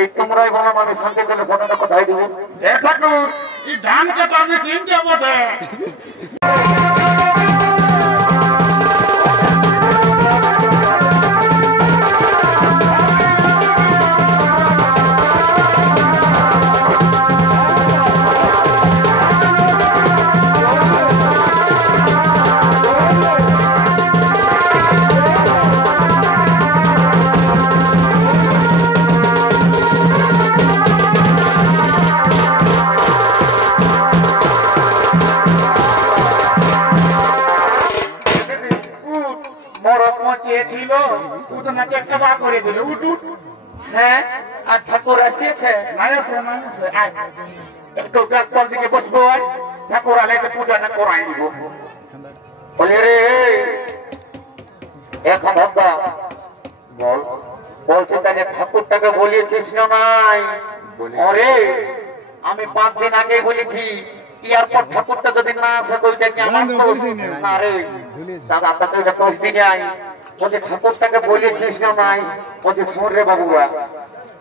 এই তোমরাই বলো আমি শান্তি করে ফটোটা কোথায় দিব? এ ঠাকুর এই ধান কাটা মেশিনটা বটে। ছিল উঠ নাকি একটা বা করে দিল উঠ উঠ। হ্যাঁ আর ঠাকুর আসিয়েছে মানুষে মানুষে একটু প্ল্যাটফর্ম দিকে বসবো ঠাকুর আলে একটু পূজাটা করাই দিব। বলে রে এখন দাদা বল বলছে তাহলে ঠাকুরটাকে বলিয়েছিস না নাই? ওরে আমি 5 দিন আগে বলেছি এয়ারপোর্ট ঠাকুরটা যদি না আসে ওইটা কি আমার না রে দাদা আপনাকে ওইটা দোষ দিয়ে যাই। বলছে ঠাকুরটাকে বলিয়েছিস না নাই? বলছে শোন রে বাবুয়া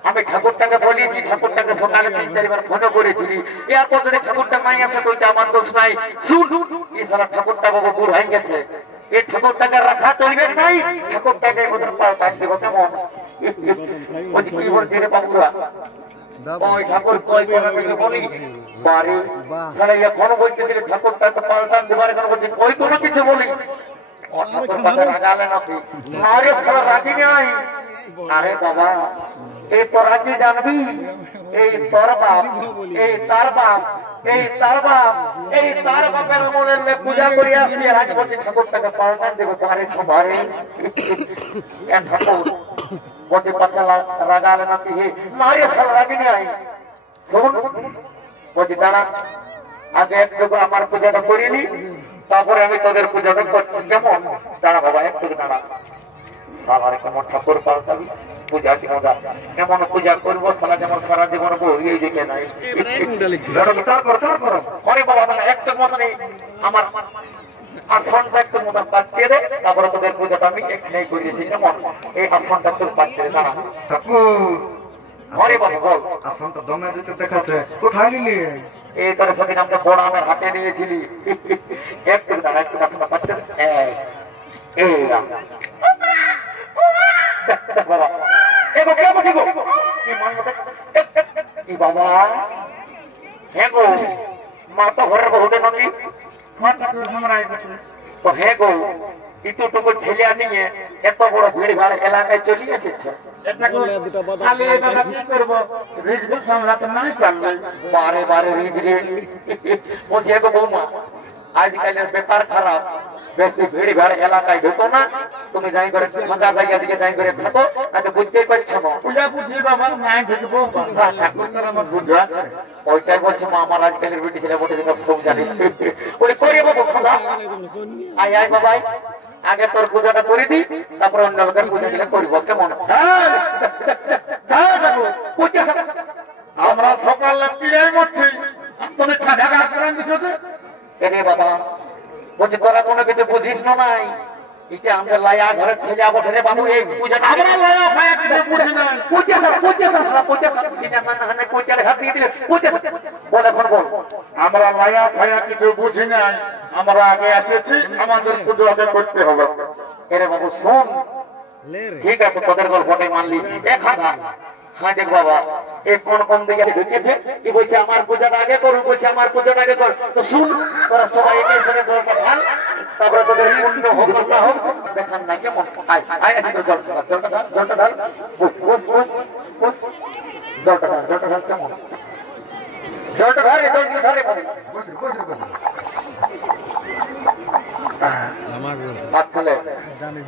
আমি ঠাকুরটাকে বলিয়েছি ঠাকুরটাকে সকালে 3-4 ফোনও করেছিলি এরপর যদি ঠাকুরটা নাই আসে ওইটা আমার দোষ নাই। শুন এই সারা ঠাকুরটা বাবু বুড় হয়ে গেছে এই ঠাকুরটাকে রাখা চলবে নাই ঠাকুরটাকে ওদের পাও তার দেবো কেমন? বলছি কি বলছি রে বাবুয়া ওই ঠাকুর কই করে কিছু বলি বাড়ি তাহলে এখন বলতেছিলি ঠাকুরটাকে পাল্টান দেবার কেন বলছি কই কোনো কিছু বলি ঠাকুর কথা রাগালে নাকি? আরে সারা রাজি নাই। আরে বাবা এই তো রাজি জানবি এই তোর বাপ এই তার বাপ এই তার বাপ এই তার বাপের মনে পূজা করি আসছি আজ বলছি ঠাকুরটাকে পাল্টান দেবো বাড়ি সবারে ঠাকুর বলছে পাশে রাগালে নাকি মারে সারা রাজি নাই। শোন বলছি দাঁড়া আগে একটু আমার পূজাটা করিনি তারপরে আমি তোদের পূজাটা করছি কেমন? দাঁড়া বাবা একটু দাঁড়া বাবার কেমন ঠাকুর পাল্টাবি পূজা কি মজা কেমন পূজা করবো সারা যেমন সারা জীবন বই দিকে নাই হরে বাবা মানে একটু মতন আমার আসমানটা একটু মতন পাঠিয়ে দে তারপরে তোদের পূজাটা আমি এখানেই করিয়েছি কেমন? এই আসমানটা একটু পাঠিয়ে দে দাঁড়া ঠাকুর হরে বাবা বল আসনটা দমে যেতে দেখাচ্ছে কোথায় নিলি? এই তোর সঙ্গে আমাকে বড় আমার হাতে নিয়েছিলি একটু দাঁড়া একটু আসমানটা পাঠিয়ে দে এই বাবা এগো কে বলি গো কি মান মতে কি বাবা হে গো মা তো ঘরের বহুতে নদী তো হে গো ইতুটুকু ছেলে নিয়ে এত বড় ভিড় ভাড় এলাকায় চলে এসেছে বারে বারে রিজরে বলছি গো বৌমা আজকালের ব্যাপার খারাপ বেশি ভিড় ভাড় এলাকায় ঢুকো না তুমি যাই করে ফাঁকা জায়গা দিকে যাই করে থাকো তাতে বুঝতেই পারছো না পূজা বুঝি বাবা নাই ঢুকবো ঠাকুর আমার বুঝতে আছে ওইটাই বলছি মা আমার আজকালের বেটি ছেলে বটে যেটা সব জানি ওই করে বাবু খাদা আয় আয় বাবাই আগে তোর পূজাটা করে দি তারপরে অন্য লোকের পূজা দিলে করবো কেমন? আমরা সকাল রাত্রি করছি তুমি খাজা করেন বাবা বলছি তোরা কোনো কিছু বুঝিস না নাই এটা আমাদের লায়া ঘরের ছেলে বটে বাবু এই পূজাটা আমরা লায়া ভাইয়া কিছু বুঝি না পূজা সিনেমা না পূজার হাত দিয়ে দিলে পূজা বল এখন বল আমরা লায়া ভাইয়া কিছু বুঝি না আমরা আগে এসেছি আমাদের পুজো আগে করতে হবে। এরে বাবু শোন ঠিক আছে তোদের গল্পটাই মানলি খাদা হ্যাঁ দেখ বাবা এই কোন দিকে ঢুকেছে কি বলছে আমার পূজাটা আগে করুন বলছে আমার পূজাটা আগে কর তো শুন তোরা সবাই একে সঙ্গে জলটা ঢাল তারপরে তোদের পুণ্য হোক না হোক দেখান না কেমন জলটা ঢাল জলটা ঢাল কেমন জলটা ঢালে জলটা ঢালে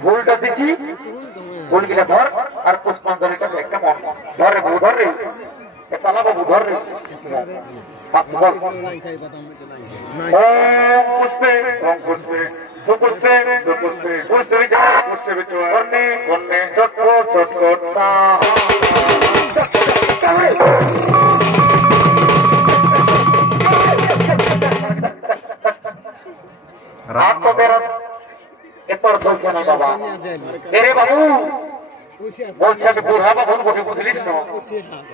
ফুলটা দিচ্ছি ফুল গিলা ধর আর পুষ্পাঞ্জলিটা কেমন ধর রে বউ ধর রে তালা বাবু ধর রে পুষ্পে পুষ্পে সুপুষ্পে সুপুষ্পে পুষ্পে পুষ্পে কন্যে কন্যে চটকট চটকট রাত তো বেরো এরপর চলছে না বাবা এরে বাবু বলছে আমি বুড়া বাবু বসে বুঝলিস তো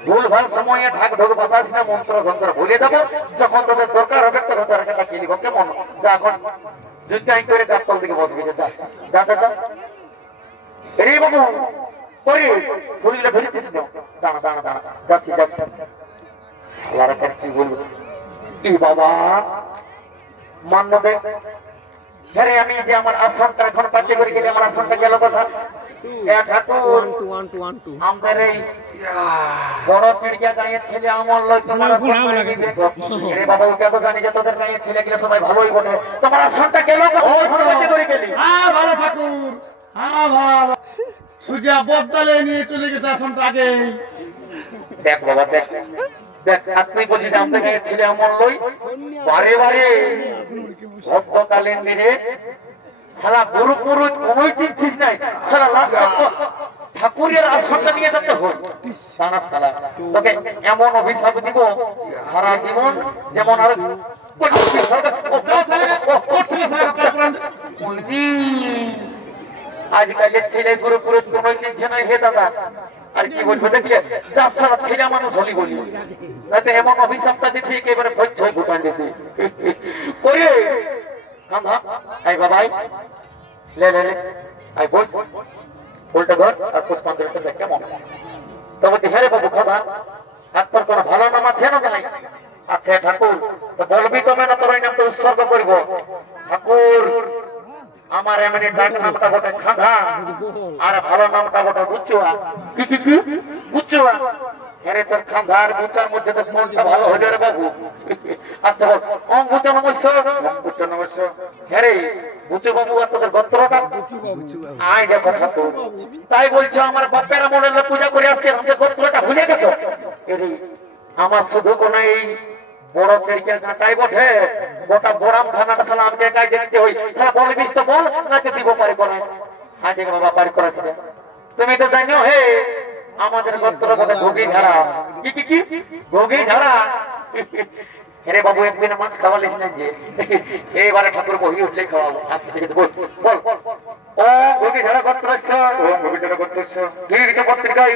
ভুল ভাল সময়ে ঢাক ঢোক বাতাস না মন্ত্র যন্ত্র ভুলে দেবো যখন তোদের দরকার হবে তখন তাদেরকে ডাকিয়ে দিব কেমন যা এখন যুদ্ধাই করে গাছতল দিকে বসবি যা যা যা যা রে বাবু করে ফুলগুলো ধরেছিস না দাঁড়া দাঁড়া দাঁড়া যাচ্ছি যাচ্ছি আল্লাহর কাছে কি বলবো কি বাবা মান্য দে হ্যাঁ আমি যে আমার আসনটা এখন পাচ্ছে করে গেলে আমার আসনটা গেল কথা আমাদের এই বড় চিড়িয়া গাঁয়ের ছেলে আমার লয় তোমার বাবা ওকে তো জানি যে তোদের গাঁয়ের ছেলে গেলে সবাই ভালোই বটে তোমার আসনটা গেল করে গেলি ভালো ঠাকুর ভালো সুজা বদলে নিয়ে চলে গেছে আসনটা আগে দেখ বাবা দেখ দেখ আপনি বলছি আমাদের গাঁয়ের ছেলে আমার লই বারে বারে ভক্তকালীন দিনে সারা গুরু পুরুষ কোনোই চিনছিস নাই সারা লাখ ঠাকুরের আসনটা নিয়ে যেতে হয় সারা সারা তোকে এমন অভিশাপ দিব সারা জীবন যেমন আর আজকালের ছেলে গুরু পুরুষ কোনোই চিনছে না হে দাদা আর কি বলবো দেখলে যার সারা ছেলে মানুষ হলি বলি যাতে এমন অভিশাপটা দিতে একেবারে ভয় ভুটান দিতে করে আই বাবাই লে লে লে আই বল উল্টা ঘর আর পুষ্পাঞ্জলিটা দেখ কেমন তবে হ্যাঁ রে বাবু খাদা আর তোর কোনো ভালো নাম আছে না নাই আচ্ছা ঠাকুর তো বলবি তো না তোর ওই নামটা উৎসর্গ করবো ঠাকুর আমার এমনি ডাক নামটা বটে খাঁধা আর ভালো নামটা বটে বুচুয়া কি কি কি বুচুয়া আরে তোর খাঁধা আর বুচার মধ্যে তো কোনটা ভালো হয়ে রে বাবু আচ্ছা বল অঙ্গুচা নমস্য হ্যাঁ রে বুচু বাবু আর তোদের গোত্রটা আয় দেখো ঠাকুর তাই বলছো আমার বাপেরা মনে পূজা করে আসছে আমাদের গোত্রটা ভুলে গেছো আমার শুধু কোন এই বড় চিড়িয়া কাটাই বটে গোটা বড়াম খানাটা তাহলে আমাকে একাই দেখতে হই তাহলে বলবি তো বল নাকি দিব পারি করে হ্যাঁ দেখে বাবা পারি করেছিল তুমি তো জানো হে আমাদের গোত্র বটে ভোগী ঝাড়া কি কি কি ভোগী ঝাড়া রে বাবু একদিন মাছ খাওয়ালিস না যে এইবারে ঠাকুর বহি উঠলে খাওয়াবো আচ্ছা ঠিক আছে বল বল ও ভোগী ঝাড়া গোত্রস্য ও ভোগী ঝাড়া গোত্রস্য গীত পত্রিকায়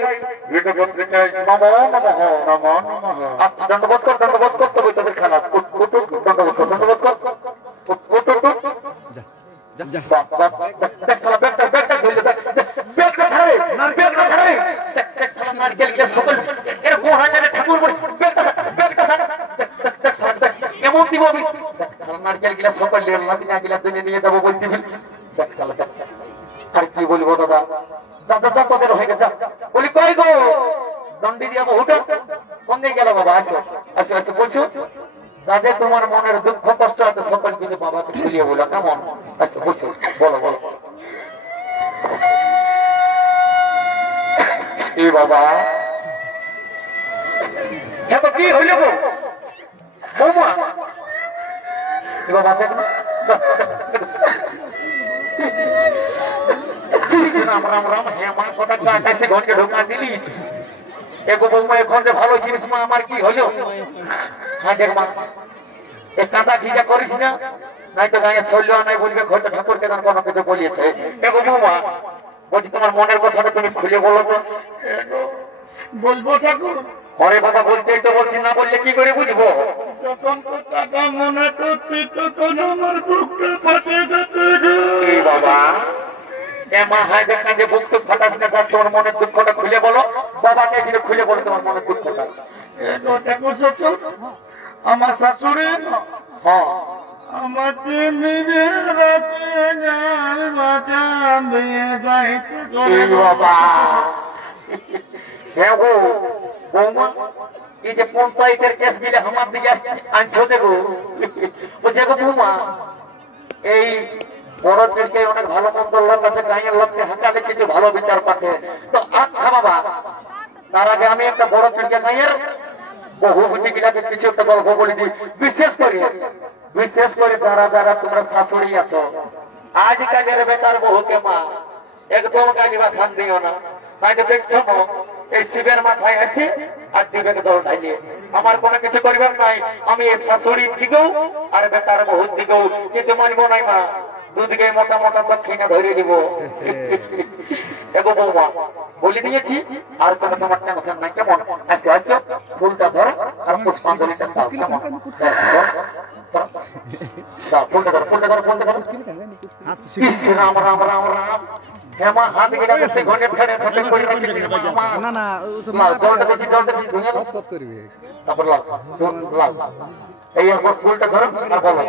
নমো নমঃ নমো নমঃ আচ্ছা দণ্ডবোধ কর তবে তোদের খেলা দণ্ডবোধ কর কেমন দিব নারকেল গিলা সকল গিলা তুলে নিয়ে যাবো বলতেছি আর কি বলবো দাদা দাদা তোদের হয়ে গেছে বলি কই গো দণ্ডি দিয়া বহুটা কোন দিকে গেল বাবা আসো আসো আসো বলছো দাদা তোমার মনের দুঃখ কষ্ট আছে সকল কিছু বাবাকে খুলিয়ে বলো কেমন আচ্ছা বলছো বলো বলো এ বাবা হ্যাঁ কি হইল গো বৌমা এ বাবা দেখো রাম রাম রাম হ্যাঁ মা কথা আকাশে ঘন্টা ঢোকা দিলি এগো বৌমা এখন যে ভালো জিনিস মা আমার কি হলো হ্যাঁ দেখ মা এ কাঁচা খিজা করিস না নাই তো গায়ে শৈল্য নাই বলবে ঘরটা ঠাকুরকে তার কোনো কিছু বলিয়েছে এগো বৌমা বলছি তোমার মনের কথাটা তুমি খুলে বলো তো বলবো ঠাকুর অরে বাবা বলতেই তো বলছি না বললে কি করে বুঝবো যখন কথাটা মনে করছি তখন আমার বুকটা ফাটে যাচ্ছে বাবা মা হায় দেখা যে বুক তো ফাটাস না তোমার মনের দুঃখটা খুলে বলো বাবাকে গিয়ে খুলে বলো তোমার মনের দুঃখটা ঠাকুর শ্বশুর আমার শাশুড়ি হ্যাঁ আমাকে নিজে রাতে গাল বাঁচান দিয়ে যাইতে বাবা হ্যাঁ গো বৌমা এই যে পঞ্চায়েতের কেস দিলে আমার দিকে আনছো দেখো বলছে গো বৌমা এই বড় দিকে অনেক ভালো মন্দ লোক আছে গাঁয়ের লোককে হাঁকালে কিছু ভালো বিচার পাচ্ছে তো আচ্ছা বাবা তার আগে আমি একটা বড় দিকে গাঁয়ের বহু বুঝি গিলাকে কিছু একটা গল্প বলে দিই বিশেষ করে যারা যারা তোমরা শাশুড়ি আছো আজকালের বেটার বহুকে মা একদম গালিবা খান দিও না তাই তো দেখছো এই শিবের মাথায় আছে আর দিবেকে দল ঢাইলিয়ে আমার কোনো কিছু করিবার নাই আমি এই শাশুড়ি দিকেও আর বেটার বহুত দিকেও কিন্তু মানবো নাই মা দুদিকে মোটা মোটা দক্ষিণে ধরে দিব এগো বৌমা বলে দিয়েছি আর কোনো তোমার টেনশন নাই কেমন আসো আসো ফুলটা ধরো আর পুষ্পাঞ্জলিটা দাও কেমন ফোনটা ধরো রাম রাম রাম রাম হেমা হাত গেলে সে ঘরে ফেড়ে ফেটে করে না না জলটা বেশি ধুয়ে করবে তারপর লাল লাল এই আমার ফুলটা ধরো আর বলো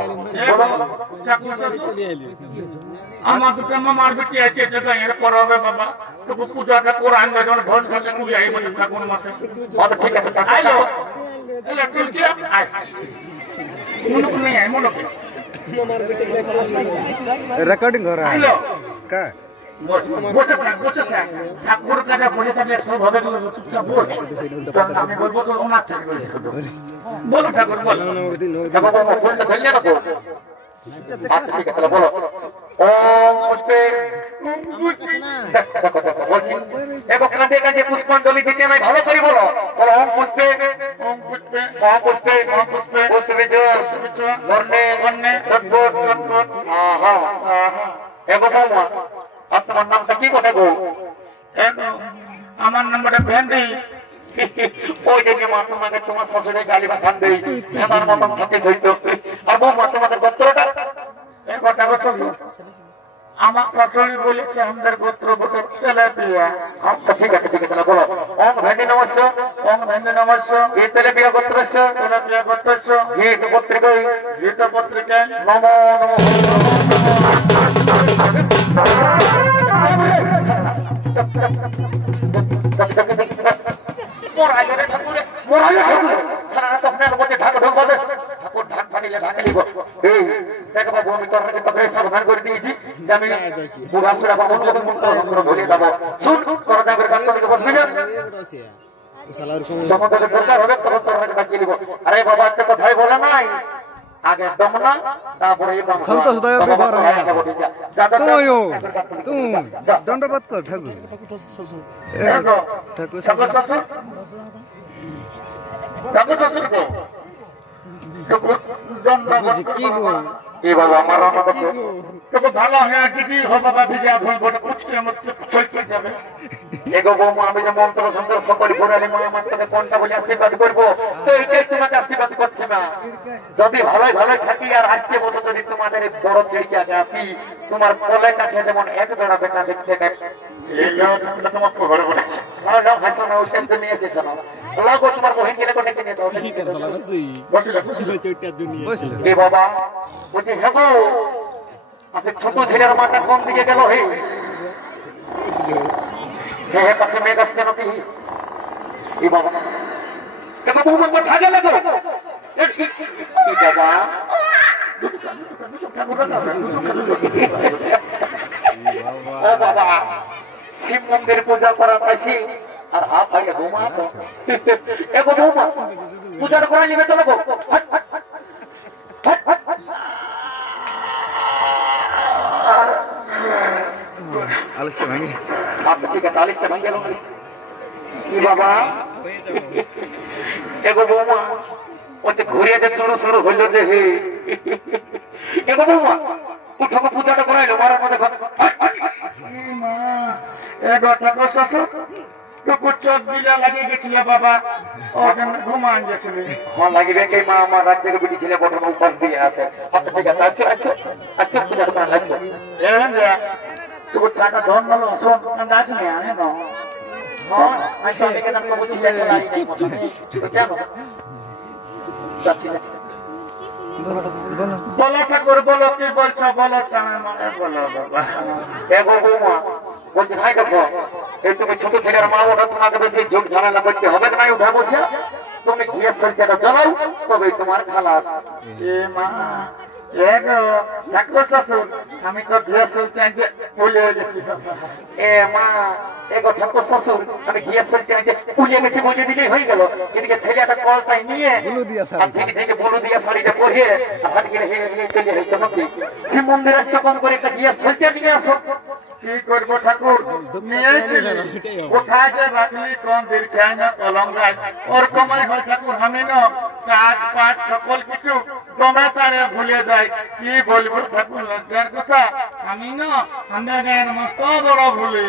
আমার দুটো মামার বেটি আছে যেটা এর পড়াবে বাবা তবু পূজাটা করে আনবে যখন ভোজ খেতে খুবই আই বসে ঠাকুর মাসে ঠিক আছে আইলো এলা তুই কি আই মনে করে আই মনে করে রেকর্ডিং করা আইলো কা বসে থাক ঠাকুর কাছে বলে থাকলে সব হবে চুপচাপ বস আমি বলবো তো ওনার থেকে বলো ঠাকুর বল ফুলটা ধরলে রাখো আচ্ছা ঠিক আছে বলো ওম পুষ্পে এবং কাঁধে কাঁধে পুষ্পাঞ্জলি দিতে নাই ভালো করে বলো ওম পুষ্পে ওম পুষ্পে পুষ্পে পুষ্পে পুষ্পে বর্ণে বর্ণে তৎপর তৎপর আহা আহা এবং বৌমা আর তোমার নামটা কি বলে গো আমার নাম্বারটা ভেন্ডি ওই দেখে মা তোমাকে তোমার শ্বশুরে গালি বা খান দেই আমার মতন থাকে হইতো আর বৌমা তোমাদের গোত্রটা এই কথা বলছো আমার শাশুড়ি বলেছে আমাদের গোত্র গোত্র তেলাপিয়া আচ্ছা ঠিক আছে বলো ওম ভেন্ডি নমস্কার ওম ভেন্ডি নমস্কার এই তেলাপিয়া গোত্রস্য তেলাপিয়া গোত্রস্য এই পত্রিকায় গীত পত্রিকায় নমো আরে বাবা একটা কথাই বলে নাই আগে দমনা তারপরে সন্তোষ দয়া তুমিও তুমি দণ্ডবাদ কর ঠাকুর ঠাকুর ঠাকুর শ্বশুর ঠাকুর শ্বশুর গো ঠাকুর দণ্ডবাদ কি গো এ বাবা আমার আমাকে তবে ভালো হয়ে দিদি হো বাবা ভিজা ভুল বড় পুচকে আমাকে ছইকে যাবে এগো বৌমা আমি যে মন্ত্র সুন্দর সকল ঘোরালে মা আমার সাথে কোনটা বলে আশীর্বাদ করবো তো এইটাই তোমাকে আশীর্বাদ করছে না যদি ভালোই ভালোই থাকি আর আসছে বলো যদি তোমাদের এই বড় চিড়িয়াকে আসি তোমার কোলে কাছে যেমন এক জোড়া বেটা দেখতে তোমার ঘরে বসে হাসো না ওই টেনশন নিয়ে এসেছো না লাগো তোমার বহিন গেলে কোনে কিনে দাও এ বাবা বলছি হেগো আপনি ছোট ছেলের মাথা কোন দিকে গেল হে হে পাশে মেঘ আসছে নাকি এ বাবা কেন বৌমা কোথায় গেলে গো বাবা ও বাবা শিব মন্দির পূজা করা পাইছি আর হাত ভাগে বৌমা এগো বৌমা পূজাটা করা নিবে চলো গো আলস্য ভাঙি আচ্ছা ঠিক আছে আলিশটা ভাই গেল কি বাবা এগো বৌমা ওতে ঘুরিয়ে যে শুরু হইলো যে হে এগো বৌমা উঠো পূজাটা করাইলো মারার মধ্যে ঠাকুর শ্বশুর টুকু চোখ বিলা লাগিয়ে গেছিল বাবা ওখানে ঘুমান গেছিল মা লাগিবে কে মা আমার রাত থেকে বিটি ছেলে বটন উপর দিয়ে আছে আচ্ছা ঠিক আছে আচ্ছা আচ্ছা আচ্ছা পূজা করা লাগবে টুকু টাকা ধন বলো শোন দাস নেই আনে না হ্যাঁ আচ্ছা আমি কেন বুঝি জানো বলো ঠাকুর বলো কি বলছো বলো মানে বলো বাবা এগো বৌমা বলছি ভাই দেখো এই তুমি ছোট ছেলের মা ওটা তোমাকে বেশি ঝোঁক ঝামেলা করতে হবে না উঠা বলছে তুমি ঘিয়ের সরিষাটা জ্বালাও তবে তোমার খালাস এ মা ঠাকুর শ্বশুর আমি তো বিয়ে চলতে ভুলে গেছি এ মা এগো ঠাকুর শ্বশুর আমি ঘিয়ের সরিষাটা পুড়িয়ে গেছি বুঝে দিলেই হয়ে গেল এদিকে ছেলেটা কলটাই নিয়ে আর থেকে থেকে বলু দিয়ে শাড়িটা পরিয়ে হাত গিয়ে হেয়ে চলে হয়েছে নাকি শিব মন্দিরের চকম করে একটা ঘিয়ের সরিষা নিয়ে আসো কি করবো ঠাকুর নিয়েছিলি কোথায় যে রাখলি কোন দীর্ঘায় না কলম গাছ ওর কমাই হয় ঠাকুর আমি না কাজ পাঠ সকল কিছু তোমার তারে ভুলে যায় কি বলবো ঠাকুর লজ্জার কথা আমি না আমাদের গায়ের মস্ত বড় ভুলে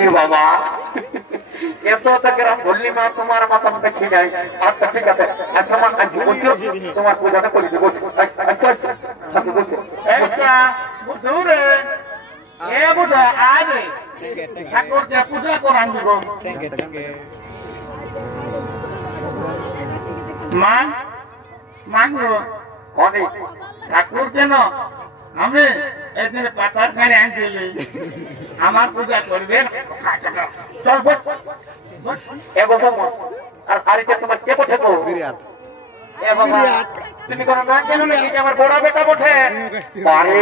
এ বাবা এত গ্রাম বললি মা তোমার মাথা মতো ঠিক আছে। আচ্ছা ঠিক আছে, আচ্ছা মা আজ বসো, তোমার পূজাটা করে দেবো। আচ্ছা আচ্ছা বসো। একটা বুঝুরে এ বুঝা আরে ঠাকুরকে পূজা করান দিব। মা মানবো অনেক ঠাকুর কেন আমি একদিন পাতার খানে আনছিলি আমার পূজা করবে চল বস বস। এ বাবা আর আরেকটা তোমার কে বসে গো? বিরাট এ বাবা তুমি কোনো নাম জানো নাকি যে আমার বড় বেটা বটে? আরে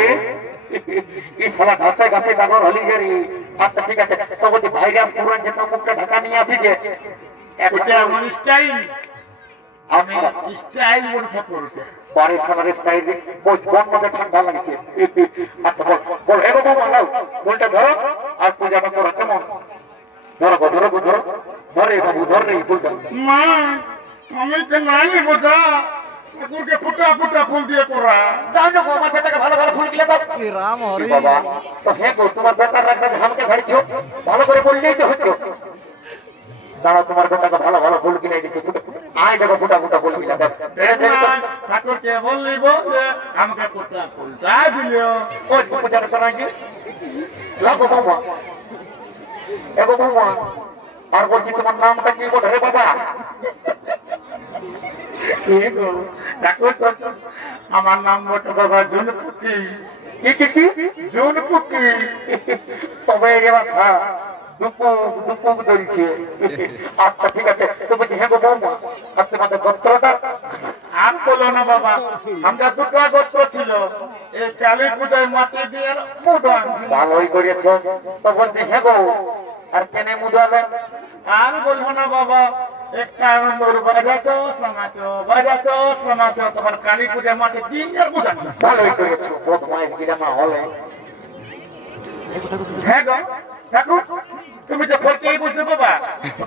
এই শালা ঘাসে ঘাসে কাগর হলি গেরি। আচ্ছা ঠিক আছে, তো বলছি ভাইরাস পুরান যে মুখটা ঢাকা নিয়ে আসি যে এটা আমার স্টাইল, আমি স্টাইল বলে ঠাকুর পরে শালার স্টাইল বস বন মধ্যে ঠান্ডা লাগছে। আচ্ছা বল বল এগো বাবা নাও বলটা ধরো আর পূজাটা করো কেমন? ধরো গো ধরো গো ধরো ধরে বাবু ধরে বলটা। মা আমি তো নাই বোঝা ঠাকুরকে ফুটা ফুটা ফুল দিয়ে করা। যাও না গো আমার বেটাকে ভালো ভালো ফুল দিলে দাও। কি রাম হরি বাবা তো হে গো তোমার বেটার রাখবে ধামকে ঝাড়িছো ভালো করে বললেই তো হতো। দাঁড়াও তোমার বেটাকে ভালো ভালো ফুল কিনে দিচ্ছি। আয় দেখো ফুটা ফুটা ফুল কিনে দাও। ঠাকুরকে বললিব যে আমাকে ফুটা ফুলটা দিল। ওই পূজাটা করাই যে লাগো বাবা এগো বাবা আর বলছি তোমার নামটা কি বলে রে বাবা? ঠাকুর আমার নাম বটে বাবা জুনপুতি। কি কি জুনপুতি তবে রে বাবা দুপু দুপু ধরছে। আচ্ছা ঠিক আছে, তো বলছি হ্যাঁ গো বাবা আর তোমাদের গোত্রটা? আর বলো না বাবা, আমরা দুটো গোত্র ছিল, এই কালী পূজায় মাটি দিয়ে মুদান। ভালোই করেছো। তো বলছি হ্যাঁ গো আর কেনে মুদাবে? আর বলবো না বাবা, একটা নম্বর বাজাতো তোমার কালী পূজায় মাটি দিয়ে মুদান। ভালোই করেছো, বদমাইশ গিরামা হলে। হ্যাঁ গো ঠাকুর, তুমি তো ফলকেই বলছো বাবা,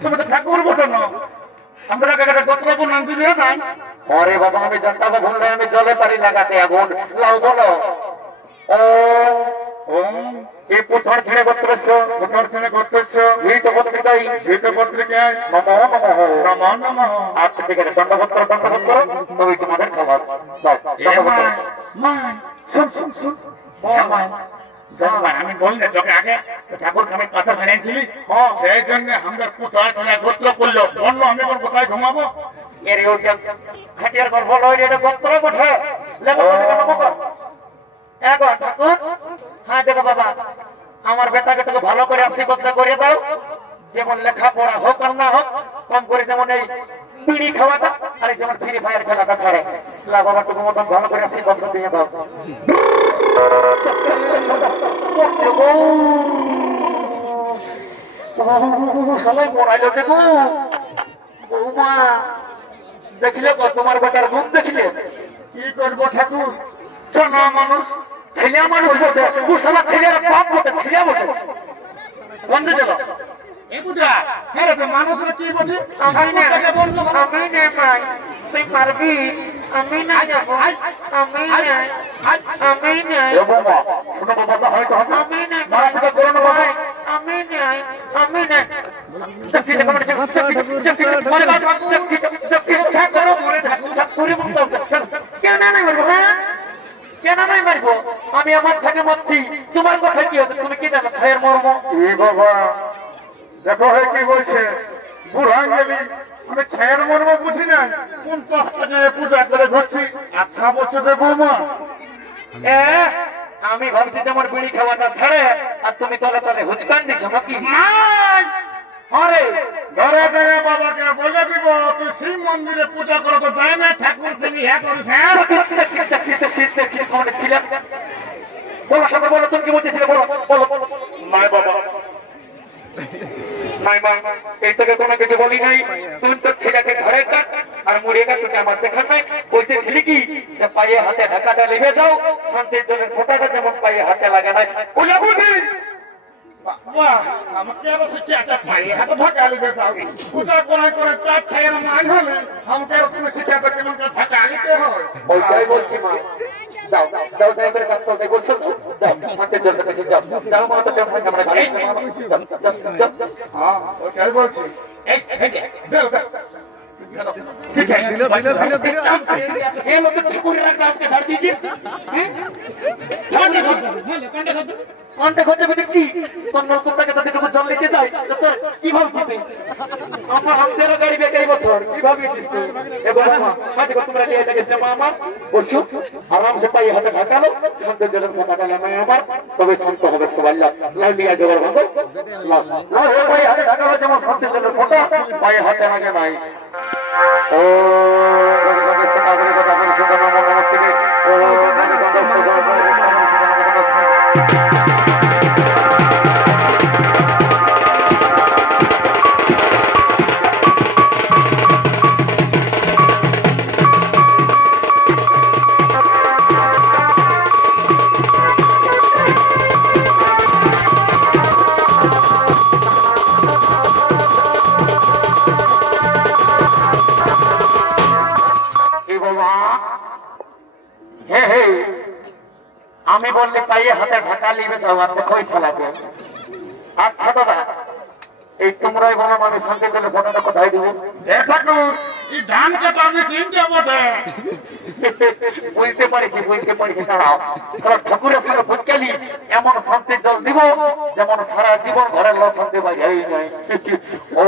তুমি তো ঠাকুর বটো না। আমরা কাকাটা গোত্র নাম দিলে না। আরে বাবা আমি জানতাম ভুল আমি জলে পারি লাগাতে আগুন লাও বলো। ও ও এই পুত্র ছেড়ে গোত্রস্য গোত্র ছেলে গোত্রস্য এই তো পত্রিকাই ভীত পত্রিকায় নমো নমঃ। নমঃ নমঃ। আচ্ছা ঠিক আছে, দণ্ডপত্র তবে তোমাদের খাবার দাও। মা শোন শোন শোন আমি বললে তোকে আগে ঠাকুরকে আমি কথা বানিয়েছিলি, সেই জন্য আমাদের পুত্র ছেলে গোত্র করলো বললো আমি এখন কোথায় ঘুমাবো। এর ওটা খাটিয়ার গল্প লয় এটা গোত্র বটে। লেখো নমঃ। এগো ঠাকুর হ্যাঁ দেখো বাবা আমার বেটাকে তোকে ভালো করে আশীর্বাদ করে দাও, যেমন লেখাপড়া হোক আর না হোক কম করে, যেমন এই বিড়ি খাওয়াটা আর যেমন ফ্রি ফায়ার খেলাটা ছাড়ে। লা বাবা তোকে মতন ভালো করে আশীর্বাদ দিয়ে দাও। সবাই মরাইলো দেখো বৌমা দেখলে তো তোমার বেটার মুখ দেখলে। কি করবো ঠাকুর, ছোনা মানুষ ছেলে মানুষ বটে, ও শালা ছেলের বাপ বটে, ছেলে বটে। বন্ধু চলো এ বুঝা হ্যাঁ তো মানুষরা কি বলছে আমি না ঠাকুরটাকে বলবো না। আমি না ভাই তুই পারবি? আমি না যাবো, আমি না আমি না আমি না ভাই আমি না আমি না। কেন নাই মারবো? আমি আমার থেকে মারছি, তোমার কথা কি আছে? তুমি কি জানো ভাইয়ের মর্ম? এ বাবা দেখো হে কি বলছে, বুড়া গেলি আমি ছায়ের মর্ম বুঝি না। 50 টাকায় পূজা করে ধরছি, আচ্ছা বলছে যে বৌমা এ আমি ভাবছি যে আমার বিড়ি খাওয়াটা ছাড়ে আর তুমি তলে তলে হুচকান দিচ্ছ নাকি? নাই আরে ধরে ধরে বাবাকে বলে দিব তুই শিব মন্দিরে পূজা করে তো যায় না, ঠাকুর সিংহ হ্যাঁ করিস। হ্যাঁ ছিলাম বলো ঠাকুর বলো তুমি কি বলতেছিলে বলো বলো বলো। নাই বাবা নাই মা এই থেকে কোনো কিছু বলি নাই, তুই তো ছেলেকে ঘরে কাট আর মুড়ে কাট, তুই আমার দেখার নাই। বলতেছিলি কি যে পায়ে হাতে ঢাকাটা লেগে যাও, শান্তির জলের ফোঁটাটা যেমন পায়ে হাতে লাগে নাই। বলে বুঝি বাহ আমাকে আরো সে চাচা পায়ে হাতে ঢাকা লিখে যাও, পূজা করে করে চার ছায়ের মান হলে আমাকে তুমি শিখাতে কেমন করে ঢাকা লিখতে হয়। ওইটাই বলছি মা। যাও যাও যাই করে কাজ করতে গোসল যাও শান্তির জন্য কাছে যাও যাও মা তো কেমন আমরা ঘরে হ্যাঁ ওটাই বলছি এই যাও যাও ঠিক আছে দিল ये लोग तो पूरी रात आपके घर दीजिए কন্টে খোঁজে বেটে কি তোর নতুন টাকা তাদের কোনো জল লেগে যায় তো তোর কি ভাবছিস আমার হামদেরও গাড়ি বেকারি বছর কি ভাবিছিস তুই এবং কাজে তোমরা নিয়ে এসে গেছে মা আমার বসু আরামসে পাই হাতে ঢাকালো শান্তির জলের কথা বলে মা আমার তবে শান্ত হবে সবাই লালিয়া জোগাড় ভাঙো না ও ভাই হাতে ঢাকালো যেমন শান্তির জলের ফটো ভাই হাতে লাগে নাই ও আমি বললে পাইয়ে হাতে ঢাকা লিবে যাও আর দেখোই চালাবে আচ্ছা দাদা এই তোমরাই বলো আমি শান্তি দিলে ফটোটা কোথায় দিব এ ঠাকুর এই ধান কাটা আমি চিনতে বটে বুঝতে পারিছি দাঁড়াও তোরা ঠাকুরের সঙ্গে ভুটকালি এমন শান্তির জল দিব যেমন সারা জীবন ঘরের লোক শান্তি পাই এই নয় ও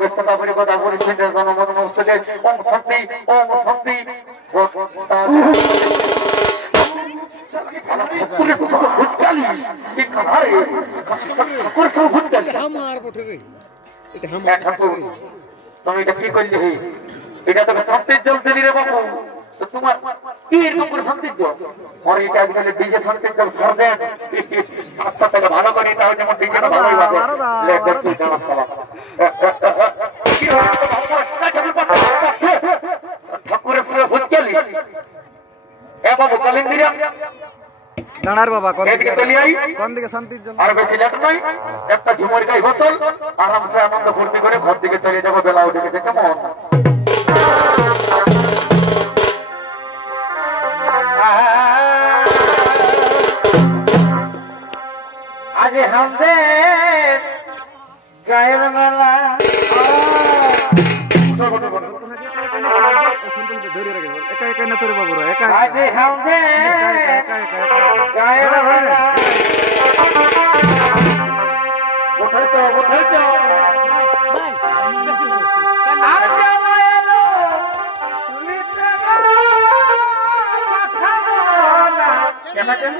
ব্যস্ততা করে কথা বলেছি জনগণ মস্তকে ওম শান্তি তুমি এটা কি করলি এটা তো শান্তির জল দিলি রে বাবু তো তোমার কি এরকম করে শান্তির জল আর এটা আজকাল ডিজে শান্তির জল সরবে আচ্ছা তাহলে ভালো করে এটা যেমন ডিজে ভালোই হবে ঠাকুরের পুরো ভূত গেলি এ বাবু চলেন দিরা দাঁড়ার বাবা কোন দিকে শান্তির জন্য আর বেশি লেট নাই একটা ঝুমুর গাই বোতল আরামসে আনন্দ ফুর্তি করে ঘর দিকে চলে যাবো বেলা উঠে গেছে কেমন আজ আমাদের গায়ের মেলা ধরে রাখে একা একা নাচরে বাবুরা একা আজ আমাদের গায়ের মেলা কোথায় যাও কেন